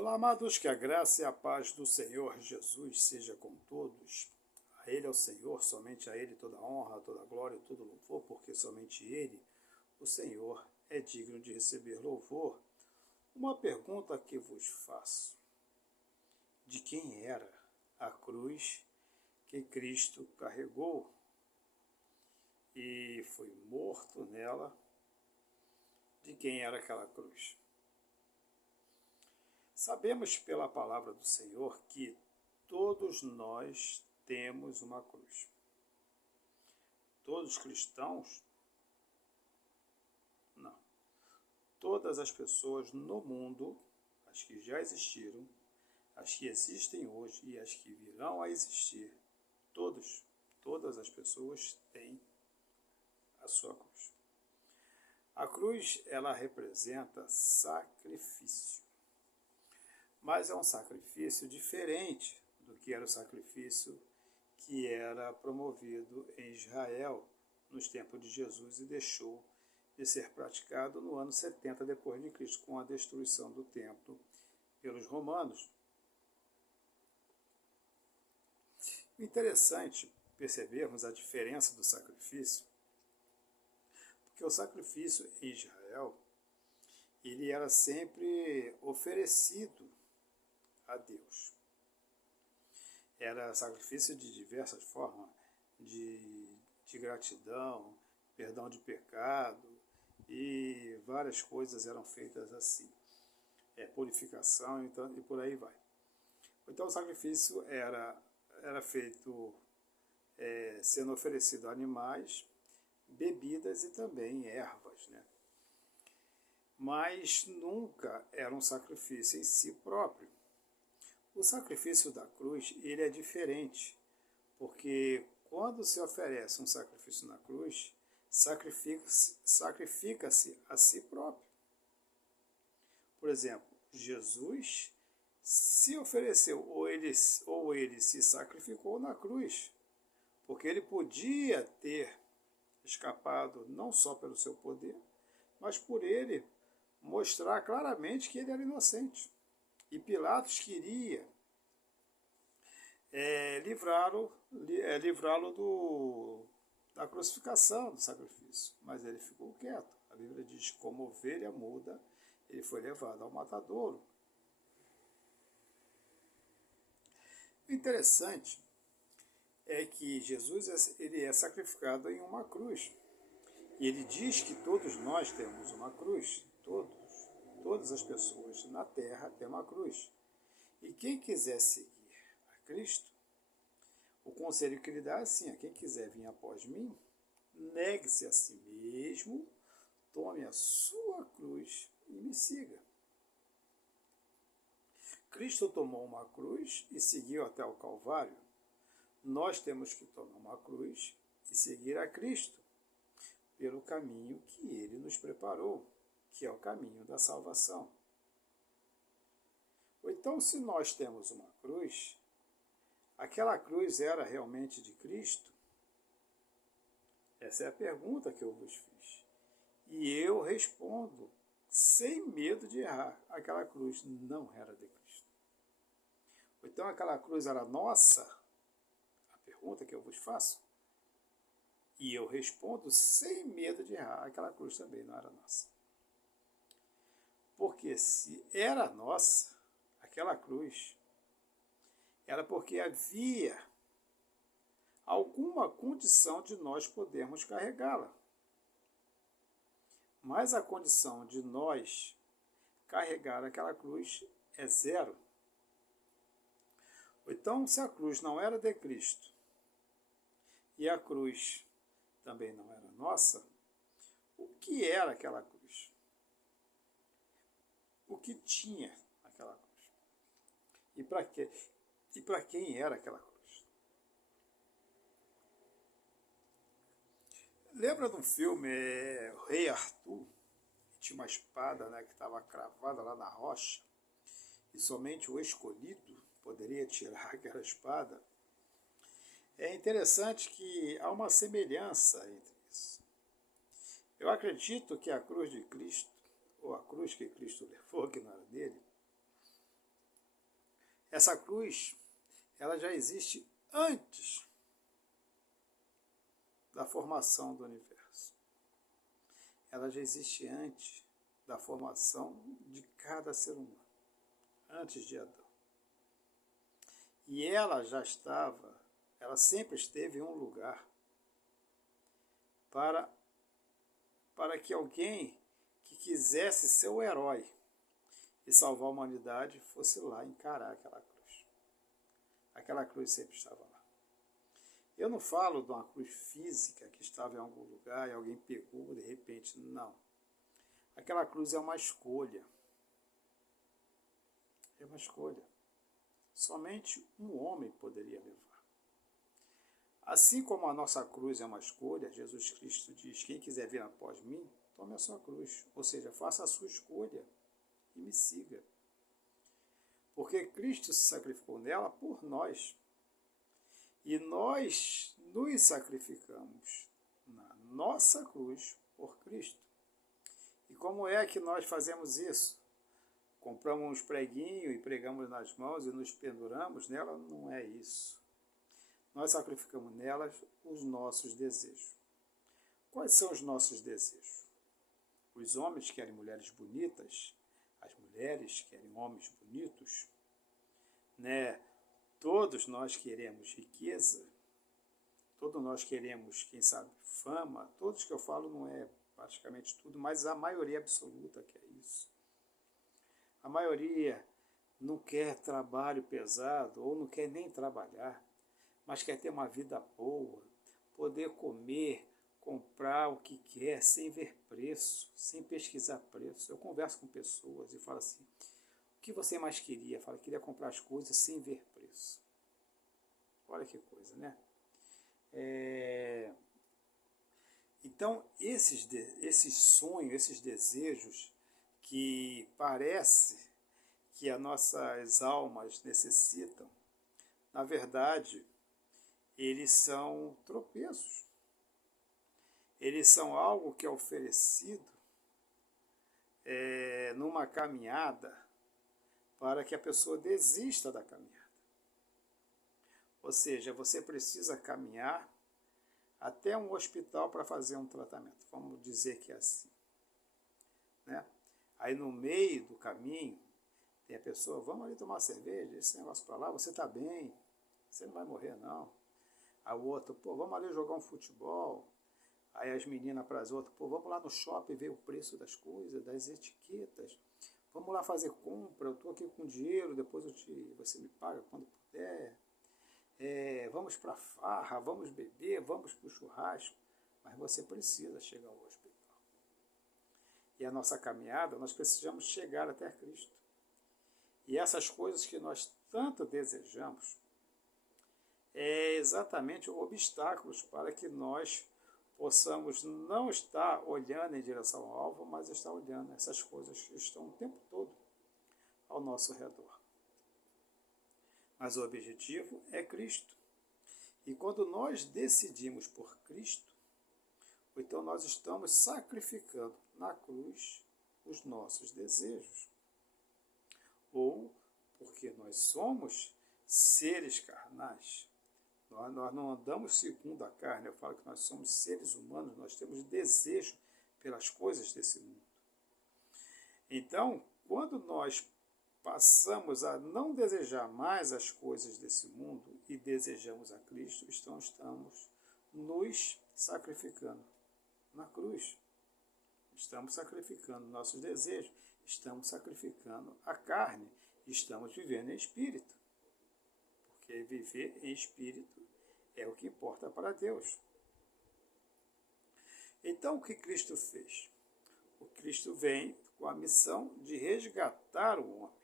Olá, amados, que a graça e a paz do Senhor Jesus seja com todos. A Ele é o Senhor, somente a Ele toda a honra, toda a glória e todo louvor, porque somente Ele, o Senhor, é digno de receber louvor. Uma pergunta que vos faço: de quem era a cruz que Cristo carregou e foi morto nela? De quem era aquela cruz? Sabemos pela palavra do Senhor que todos nós temos uma cruz. Todos os cristãos? Não. Todas as pessoas no mundo, as que já existiram, as que existem hoje e as que virão a existir, todas as pessoas têm a sua cruz. A cruz, ela representa sacrifício. Mas é um sacrifício diferente do que era o sacrifício que era promovido em Israel nos tempos de Jesus e deixou de ser praticado no ano 70 depois de Cristo, com a destruição do templo pelos romanos. Interessante percebermos a diferença do sacrifício, porque o sacrifício em Israel, ele era sempre oferecido a Deus. Era sacrifício de diversas formas, de gratidão, perdão de pecado, e várias coisas eram feitas assim. Purificação, então, e por aí vai. Então o sacrifício era feito sendo oferecido a animais, bebidas e também ervas, né? Mas nunca era um sacrifício em si próprio. O sacrifício da cruz, ele é diferente, porque quando se oferece um sacrifício na cruz, sacrifica-se a si próprio. Por exemplo, Jesus se ofereceu, ou ele se sacrificou na cruz, porque ele podia ter escapado não só pelo seu poder, mas por ele mostrar claramente que ele era inocente. E Pilatos queria livrá-lo da crucificação, do sacrifício. Mas ele ficou quieto. A Bíblia diz: como ovelha muda, ele foi levado ao matadouro. O interessante é que Jesus ele é sacrificado em uma cruz. E ele diz que todos nós temos uma cruz. Todas as pessoas na terra têm uma cruz. E quem quiser seguir a Cristo, o conselho que ele dá é assim: quem quiser vir após mim, negue-se a si mesmo, tome a sua cruz e me siga. Cristo tomou uma cruz e seguiu até o Calvário. Nós temos que tomar uma cruz e seguir a Cristo pelo caminho que ele nos preparou, que é o caminho da salvação. Ou então, se nós temos uma cruz, aquela cruz era realmente de Cristo? Essa é a pergunta que eu vos fiz. E eu respondo, sem medo de errar: aquela cruz não era de Cristo. Ou então aquela cruz era nossa? A pergunta que eu vos faço. E eu respondo sem medo de errar: aquela cruz também não era nossa. Porque se era nossa, aquela cruz, era porque havia alguma condição de nós podermos carregá-la. Mas a condição de nós carregar aquela cruz é zero. Então, se a cruz não era de Cristo e a cruz também não era nossa, o que era aquela cruz? O que tinha aquela cruz? E para quê? E para quem era aquela cruz? Lembra de um filme, O Rei Arthur, que tinha uma espada, né, que estava cravada lá na rocha, e somente o escolhido poderia tirar aquela espada? É interessante que há uma semelhança entre isso. Eu acredito que a cruz de Cristo, ou a cruz que Cristo levou, que não era dele, Essa cruz, ela já existe antes da formação do universo. Ela já existe antes da formação de cada ser humano, antes de Adão. E ela já estava, ela sempre esteve em um lugar para que alguém que quisesse ser o herói e salvar a humanidade fosse lá encarar aquela cruz. Aquela cruz sempre estava lá. Eu não falo de uma cruz física que estava em algum lugar e alguém pegou de repente, não. Aquela cruz é uma escolha. É uma escolha. Somente um homem poderia levar. Assim como a nossa cruz é uma escolha, Jesus Cristo diz, quem quiser vir após mim, tome a sua cruz. Ou seja, faça a sua escolha e me siga. Porque Cristo se sacrificou nela por nós. E nós nos sacrificamos na nossa cruz por Cristo. E como é que nós fazemos isso? Compramos uns preguinhos e pregamos nas mãos e nos penduramos nela? Não é isso. Nós sacrificamos nelas os nossos desejos. Quais são os nossos desejos? Os homens querem mulheres bonitas, as mulheres querem homens bonitos, né? Todos nós queremos riqueza, todos nós queremos, quem sabe, fama. Todos que eu falo não é praticamente tudo, mas a maioria absoluta quer isso. A maioria não quer trabalho pesado ou não quer nem trabalhar, mas quer ter uma vida boa, poder comer, comprar o que quer sem ver preço, sem pesquisar preço. Eu converso com pessoas e falo assim, o que você mais queria? Fala, queria comprar as coisas sem ver preço. Olha que coisa, né? Então, esses sonhos, esses desejos que parece que as nossas almas necessitam, na verdade, eles são tropeços. Eles são algo que é oferecido numa caminhada para que a pessoa desista da caminhada. Ou seja, você precisa caminhar até um hospital para fazer um tratamento. Vamos dizer que é assim, né? Aí no meio do caminho, tem a pessoa, vamos ali tomar uma cerveja, esse negócio para lá, você está bem, você não vai morrer não. A outra, pô, vamos ali jogar um futebol. Aí as meninas para as outras, pô, vamos lá no shopping ver o preço das coisas, das etiquetas. Vamos lá fazer compra, eu estou aqui com dinheiro, depois você me paga quando puder. Vamos para a farra, vamos beber, vamos para o churrasco. Mas você precisa chegar ao hospital. E a nossa caminhada, nós precisamos chegar até Cristo. E essas coisas que nós tanto desejamos, é exatamente obstáculos para que nós possamos não estar olhando em direção ao alvo, mas estar olhando essas coisas que estão o tempo todo ao nosso redor. Mas o objetivo é Cristo. E quando nós decidimos por Cristo, então nós estamos sacrificando na cruz os nossos desejos. Ou porque nós somos seres carnais. Nós não andamos segundo a carne. Eu falo que nós somos seres humanos, nós temos desejo pelas coisas desse mundo. Então, quando nós passamos a não desejar mais as coisas desse mundo e desejamos a Cristo, estamos nos sacrificando na cruz. Estamos sacrificando nossos desejos, estamos sacrificando a carne, estamos vivendo em espírito. Porque viver em espírito é o que importa para Deus. Então, o que Cristo fez? O Cristo vem com a missão de resgatar o homem.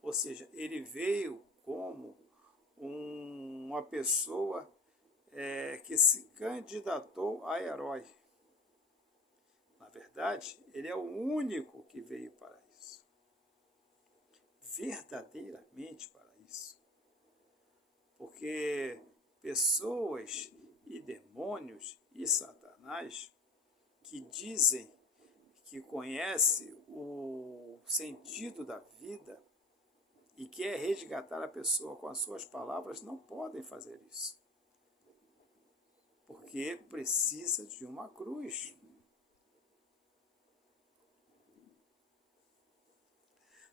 Ou seja, ele veio como uma pessoa que se candidatou a herói. Na verdade, ele é o único que veio para isso. Verdadeiramente para isso. Porque pessoas e demônios e Satanás que dizem que conhecem o sentido da vida e quer resgatar a pessoa com as suas palavras, não podem fazer isso. Porque precisa de uma cruz.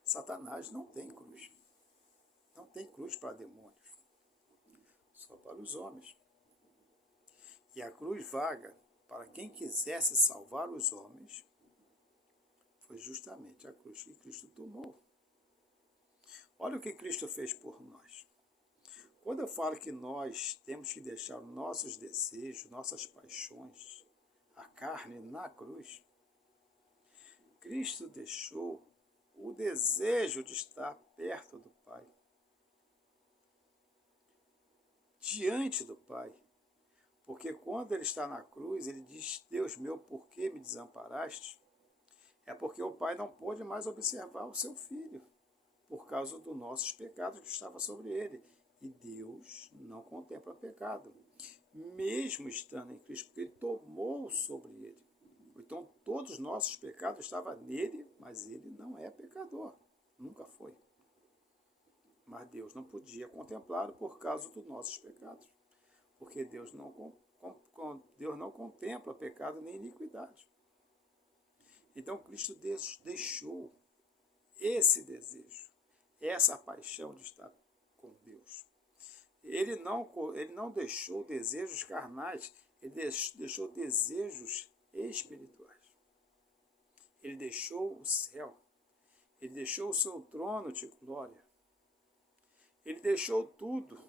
Satanás não tem cruz. Não tem cruz para demônios. Só para os homens. E a cruz vaga para quem quisesse salvar os homens foi justamente a cruz que Cristo tomou. Olha o que Cristo fez por nós. Quando eu falo que nós temos que deixar nossos desejos, nossas paixões, a carne na cruz, Cristo deixou o desejo de estar perto do Pai, diante do Pai. Porque quando ele está na cruz, ele diz: Deus meu, por que me desamparaste? É porque o Pai não pôde mais observar o seu filho, por causa dos nossos pecados que estavam sobre ele. E Deus não contempla pecado, mesmo estando em Cristo, porque ele tomou sobre ele. Então todos os nossos pecados estavam nele, mas ele não é pecador, nunca foi. Mas Deus não podia contemplá-lo por causa dos nossos pecados, porque Deus não contempla pecado nem iniquidade. Então Cristo deixou esse desejo, essa paixão de estar com Deus. Ele não deixou desejos carnais, ele deixou desejos espirituais. Ele deixou o céu, ele deixou o seu trono de glória, ele deixou tudo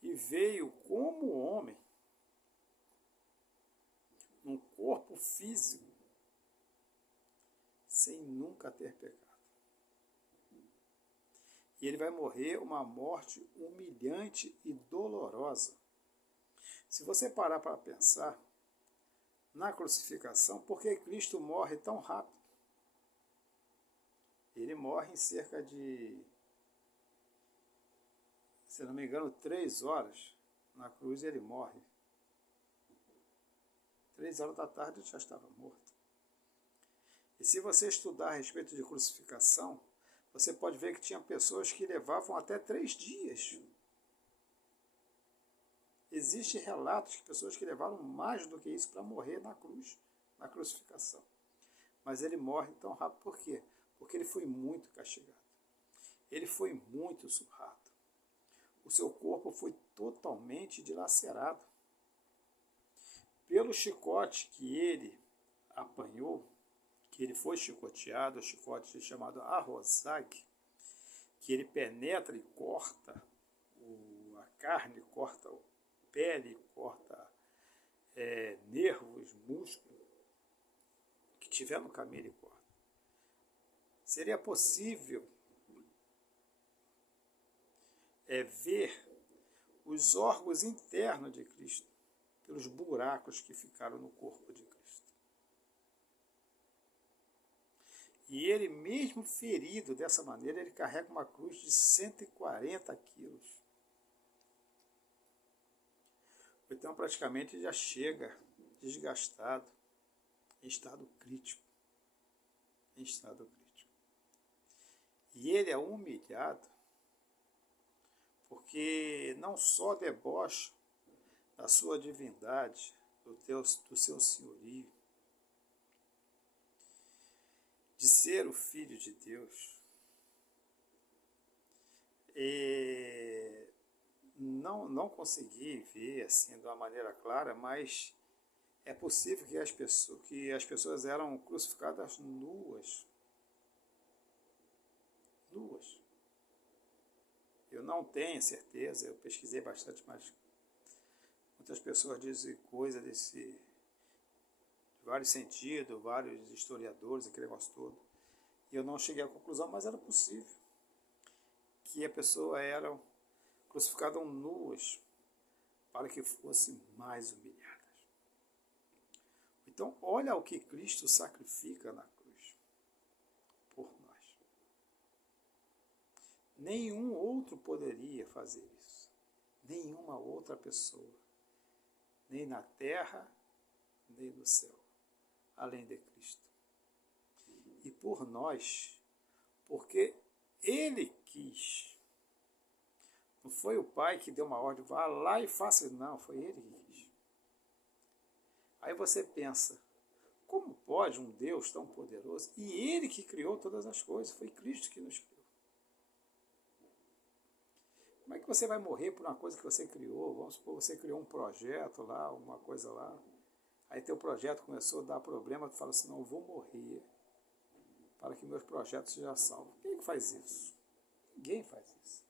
e veio como homem, num corpo físico, sem nunca ter pecado. E ele vai morrer uma morte humilhante e dolorosa. Se você parar para pensar na crucificação, por que Cristo morre tão rápido? Ele morre em cerca de, se não me engano, 3 horas. Na cruz ele morre. 3 horas da tarde ele já estava morto. E se você estudar a respeito de crucificação, você pode ver que tinha pessoas que levavam até 3 dias. Existem relatos de pessoas que levaram mais do que isso para morrer na cruz, na crucificação. Mas ele morre tão rápido por quê? Porque ele foi muito castigado. Ele foi muito surrado. O seu corpo foi totalmente dilacerado. Pelo chicote que ele apanhou, que ele foi chicoteado, o chicote chamado arrozague, que ele penetra e corta a carne, corta a pele, corta nervos, músculos, que tiver no caminho ele corta. Seria possível ver os órgãos internos de Cristo pelos buracos que ficaram no corpo de Cristo. E ele, mesmo ferido dessa maneira, ele carrega uma cruz de 140 quilos. Então, praticamente, já chega desgastado, em estado crítico. Em estado crítico. E ele é humilhado, porque não só debocha da sua divindade, do seu senhorio, de ser o Filho de Deus, e não consegui ver assim de uma maneira clara, mas é possível que as pessoas eram crucificadas nuas. Nuas. Eu não tenho certeza, eu pesquisei bastante, mas muitas pessoas dizem coisa desse vários sentidos, vários historiadores, aquele negócio todo. E eu não cheguei à conclusão, mas era possível que a pessoa era crucificada nuas para que fossem mais humilhadas. Então, olha o que Cristo sacrifica na cruz por nós. Nenhum outro poderia fazer isso. Nenhuma outra pessoa. Nem na terra, nem no céu. Além de Cristo. E por nós, porque Ele quis. Não foi o pai que deu uma ordem, vá lá e faça. Não, foi ele que quis. Aí você pensa, como pode um Deus tão poderoso, e ele que criou todas as coisas, foi Cristo que nos criou. Como é que você vai morrer por uma coisa que você criou? Vamos supor, você criou um projeto lá, alguma coisa lá, aí teu projeto começou a dar problema, tu fala assim, não, eu vou morrer para que meus projetos sejam salvos. Quem que faz isso? Ninguém faz isso.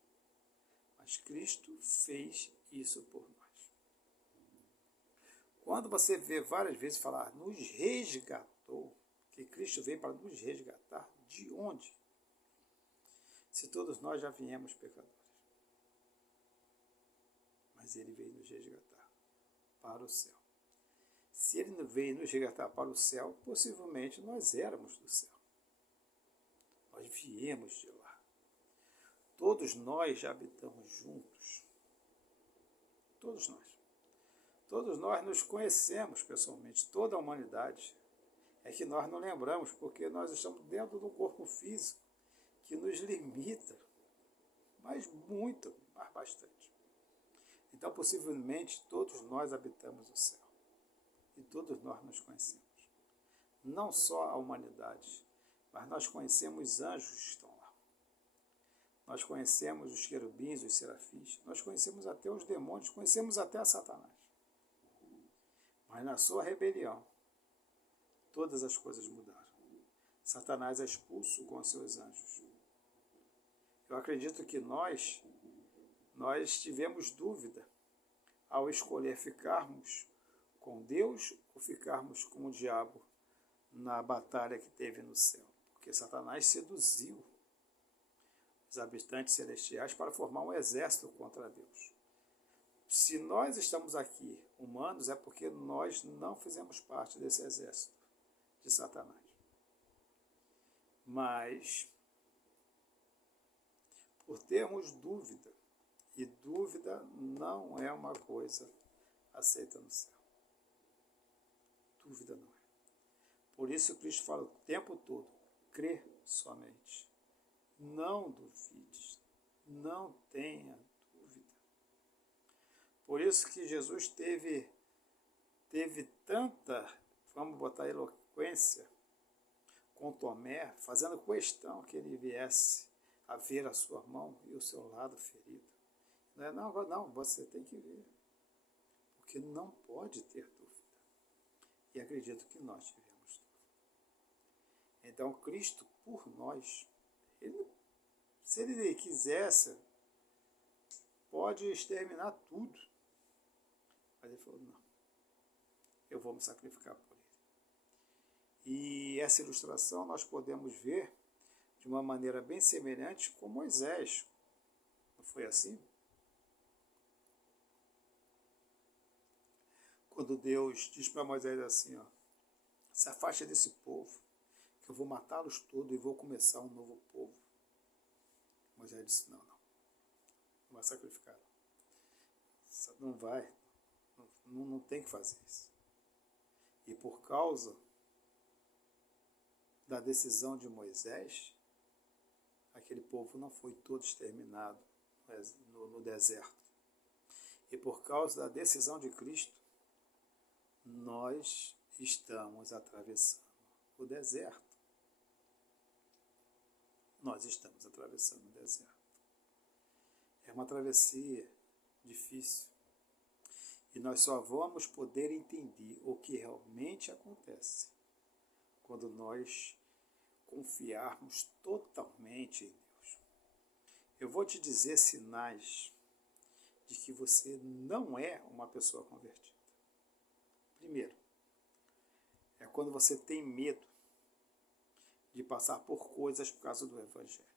Mas Cristo fez isso por nós. Quando você vê várias vezes falar, nos resgatou, que Cristo veio para nos resgatar, de onde? Se todos nós já viemos pecadores. Mas ele veio nos resgatar para o céu. Se ele veio nos resgatar para o céu, possivelmente nós éramos do céu. Nós viemos de lá. Todos nós já habitamos juntos. Todos nós. Todos nós nos conhecemos pessoalmente, toda a humanidade. É que nós não lembramos, porque nós estamos dentro do corpo físico, que nos limita, mas muito, mas bastante. Então, possivelmente, todos nós habitamos o céu. E todos nós nos conhecemos. Não só a humanidade, mas nós conhecemos anjos que estão lá. Nós conhecemos os querubins, os serafins, nós conhecemos até os demônios, conhecemos até a Satanás. Mas na sua rebelião, todas as coisas mudaram. Satanás é expulso com os seus anjos. Eu acredito que nós tivemos dúvida ao escolher ficarmos com Deus ou ficarmos com o diabo na batalha que teve no céu. Porque Satanás seduziu os habitantes celestiais para formar um exército contra Deus. Se nós estamos aqui, humanos, é porque nós não fizemos parte desse exército de Satanás. Mas, por termos dúvida, e dúvida não é uma coisa aceita no céu. Dúvida não é. Por isso Cristo fala o tempo todo, crê somente. Não duvides, não tenha dúvida. Por isso que Jesus teve tanta, vamos botar eloquência, com Tomé, fazendo questão que ele viesse a ver a sua mão e o seu lado ferido. Não, você tem que ver, porque não pode ter dúvida. E acredito que nós tivemos dúvida. Então, Cristo, por nós, se ele quisesse, pode exterminar tudo. Mas ele falou, não, eu vou me sacrificar por ele. E essa ilustração nós podemos ver de uma maneira bem semelhante com Moisés. Não foi assim? Quando Deus diz para Moisés assim, ó, se afaste desse povo, que eu vou matá-los todos e vou começar um novo povo. Moisés disse, não vai sacrificar. Não vai, não tem que fazer isso. E por causa da decisão de Moisés, aquele povo não foi todo exterminado no deserto. E por causa da decisão de Cristo, nós estamos atravessando o deserto. Nós estamos atravessando o deserto. É uma travessia difícil. E nós só vamos poder entender o que realmente acontece quando nós confiarmos totalmente em Deus. Eu vou te dizer sinais de que você não é uma pessoa convertida. Primeiro, é quando você tem medo de passar por coisas por causa do Evangelho.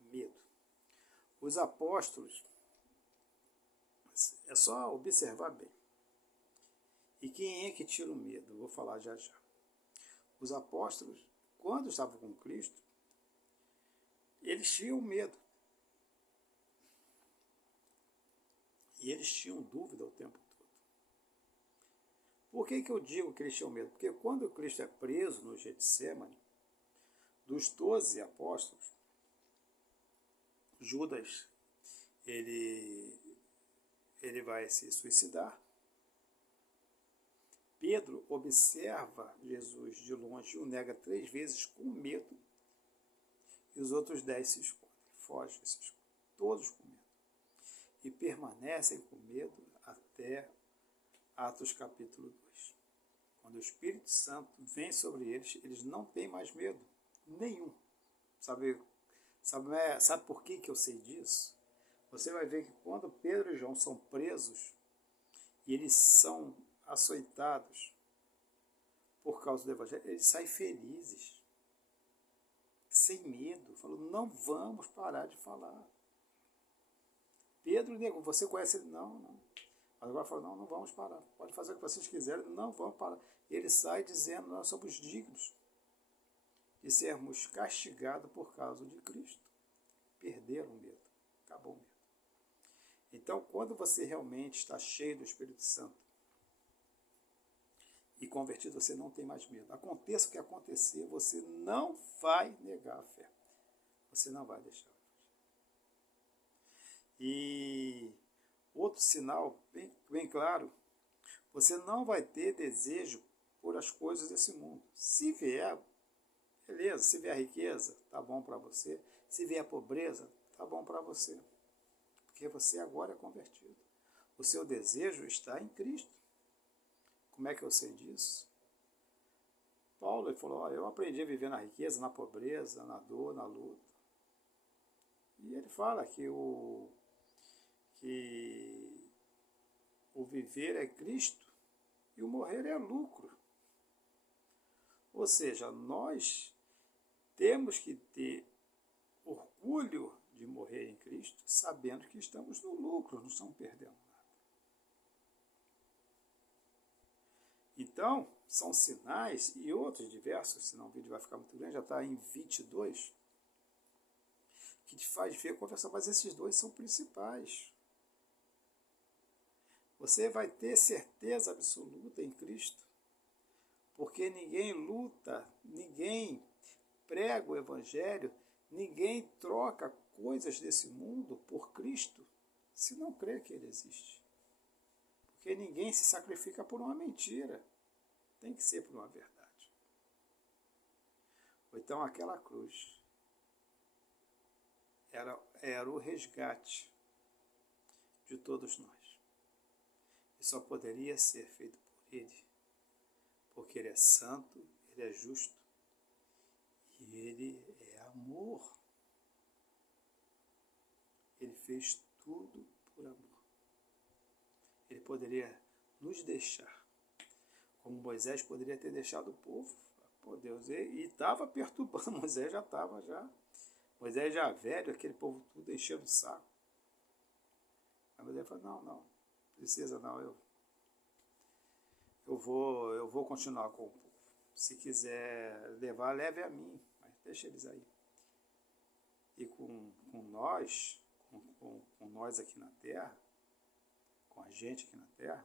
Medo. Os apóstolos, é só observar bem. E quem é que tira o medo? Eu vou falar já já. Os apóstolos, quando estavam com Cristo, eles tinham medo. E eles tinham dúvida o tempo todo. Por que eu digo que eles tinham medo? Porque quando Cristo é preso no Getsêmani, dos 12 apóstolos, Judas, ele vai se suicidar. Pedro observa Jesus de longe e o nega 3 vezes com medo, e os outros 10 se escondem, fogem, se escondem, todos com medo, e permanecem com medo até Atos capítulo 2. Quando o Espírito Santo vem sobre eles, eles não têm mais medo nenhum. Sabe por que eu sei disso? Você vai ver que quando Pedro e João são presos e eles são açoitados por causa do Evangelho, eles saem felizes, sem medo, falando, não vamos parar de falar. Pedro negou, você conhece ele? Não. Mas agora falou, não vamos parar, pode fazer o que vocês quiserem, não vamos parar. Ele sai dizendo, nós somos dignos de sermos castigados por causa de Cristo. Perderam o medo, acabou o medo. Então, quando você realmente está cheio do Espírito Santo e convertido, você não tem mais medo. Aconteça o que acontecer, você não vai negar a fé. Você não vai deixar. E outro sinal bem claro, você não vai ter desejo por as coisas desse mundo. Se vier, beleza. Se vier riqueza, tá bom para você. Se vier pobreza, tá bom para você. Porque você agora é convertido. O seu desejo está em Cristo. Como é que eu sei disso? Paulo ele falou, eu aprendi a viver na riqueza, na pobreza, na dor, na luta. E ele fala que o viver é Cristo e o morrer é lucro. Ou seja, nós temos que ter orgulho de morrer em Cristo, sabendo que estamos no lucro, não estamos perdendo nada. Então, são sinais e outros diversos, senão o vídeo vai ficar muito grande, já está em 22, que te faz ver a conversão, mas esses dois são principais. Você vai ter certeza absoluta em Cristo, porque ninguém luta, ninguém prega o Evangelho, ninguém troca coisas desse mundo por Cristo, se não crê que Ele existe. Porque ninguém se sacrifica por uma mentira, tem que ser por uma verdade. Ou então aquela cruz era o resgate de todos nós. E só poderia ser feito por Ele, porque Ele é santo, Ele é justo e Ele é amor. Ele fez tudo por amor. Ele poderia nos deixar, como Moisés poderia ter deixado o povo, por Deus, e estava perturbando, Moisés já estava Moisés já velho, aquele povo tudo enchendo o saco. Aí Moisés falou, não, precisa não, eu vou continuar com o povo. Se quiser levar, leve a mim, mas deixa eles aí. E com nós aqui na terra, com a gente aqui na terra,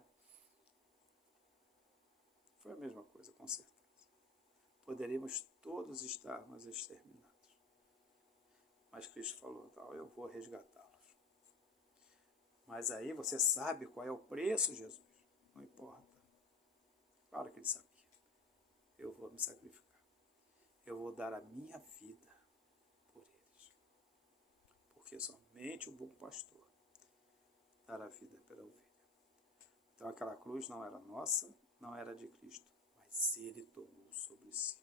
foi a mesma coisa, com certeza. Poderíamos todos estar mais exterminados. Mas Cristo falou, eu vou resgatá-los. Mas aí você sabe qual é o preço, Jesus? Não importa. Claro que ele sabia. Eu vou me sacrificar. Eu vou dar a minha vida por eles. Porque somente o bom pastor dará a vida pela ovelha. Então aquela cruz não era nossa, não era de Cristo, mas ele tomou sobre si.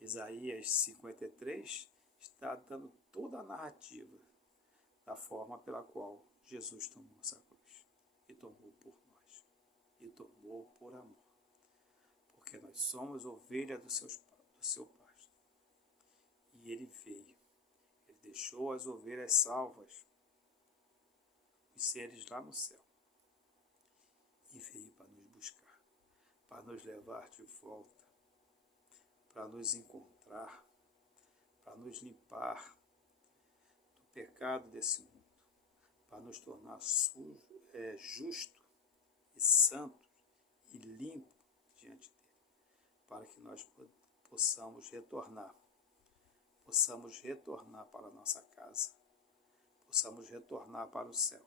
Isaías 53 está dando toda a narrativa da forma pela qual Jesus tomou essa cruz. E tomou por nós. E tomou por amor. Porque nós somos ovelha do seu pasto. E ele veio. Ele deixou as ovelhas salvas, os seres lá no céu. E veio para nos buscar, para nos levar de volta, para nos encontrar, para nos limpar do pecado desse mundo, para nos tornar justo e santo e limpo diante dele, para que nós possamos retornar possamos retornar para a nossa casa, possamos retornar para o céu,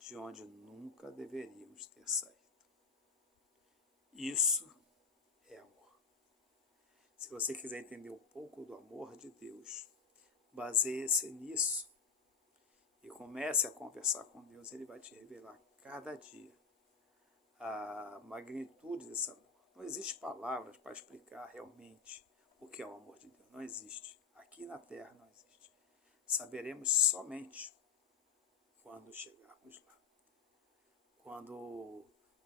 de onde nunca deveríamos ter saído. Isso é amor. Se você quiser entender um pouco do amor de Deus, baseie-se nisso e comece a conversar com Deus. Ele vai te revelar cada dia a magnitude desse amor. Não existe palavras para explicar realmente o que é o amor de Deus. Não existe. Aqui na terra não existe. Saberemos somente quando chegarmos lá. Quando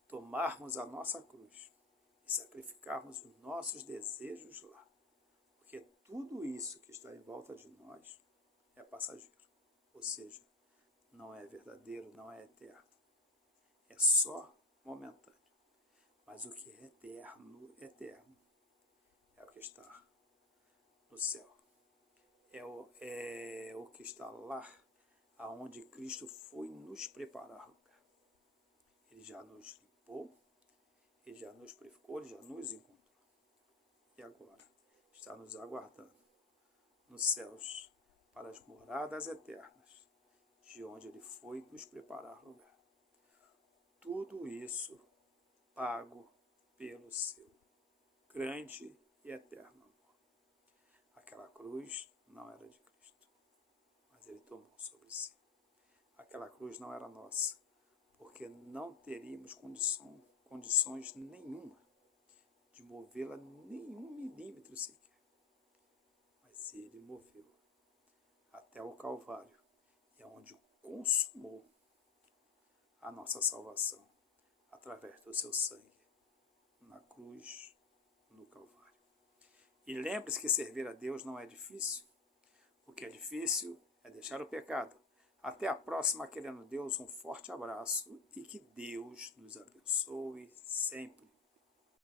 tomarmos a nossa cruz e sacrificarmos os nossos desejos lá. Porque tudo isso que está em volta de nós é passageiro. Ou seja, não é verdadeiro, não é eterno. É só momentâneo. Mas o que é eterno, eterno, é o que está no céu. É o que está lá, aonde Cristo foi nos preparar lugar. Ele já nos limpou, ele já nos purificou, ele já nos encontrou. E agora está nos aguardando nos céus para as moradas eternas, de onde ele foi nos preparar lugar. Tudo isso pago pelo seu grande e eterno amor. Aquela cruz não era de Cristo, mas ele tomou sobre si. Aquela cruz não era nossa, porque não teríamos condições nenhuma de movê-la nenhum milímetro sequer. Mas ele moveu até o Calvário, e é onde consumou a nossa salvação, através do seu sangue, na cruz, no Calvário. E lembre-se que servir a Deus não é difícil. O que é difícil é deixar o pecado. Até a próxima, querendo Deus, um forte abraço e que Deus nos abençoe sempre.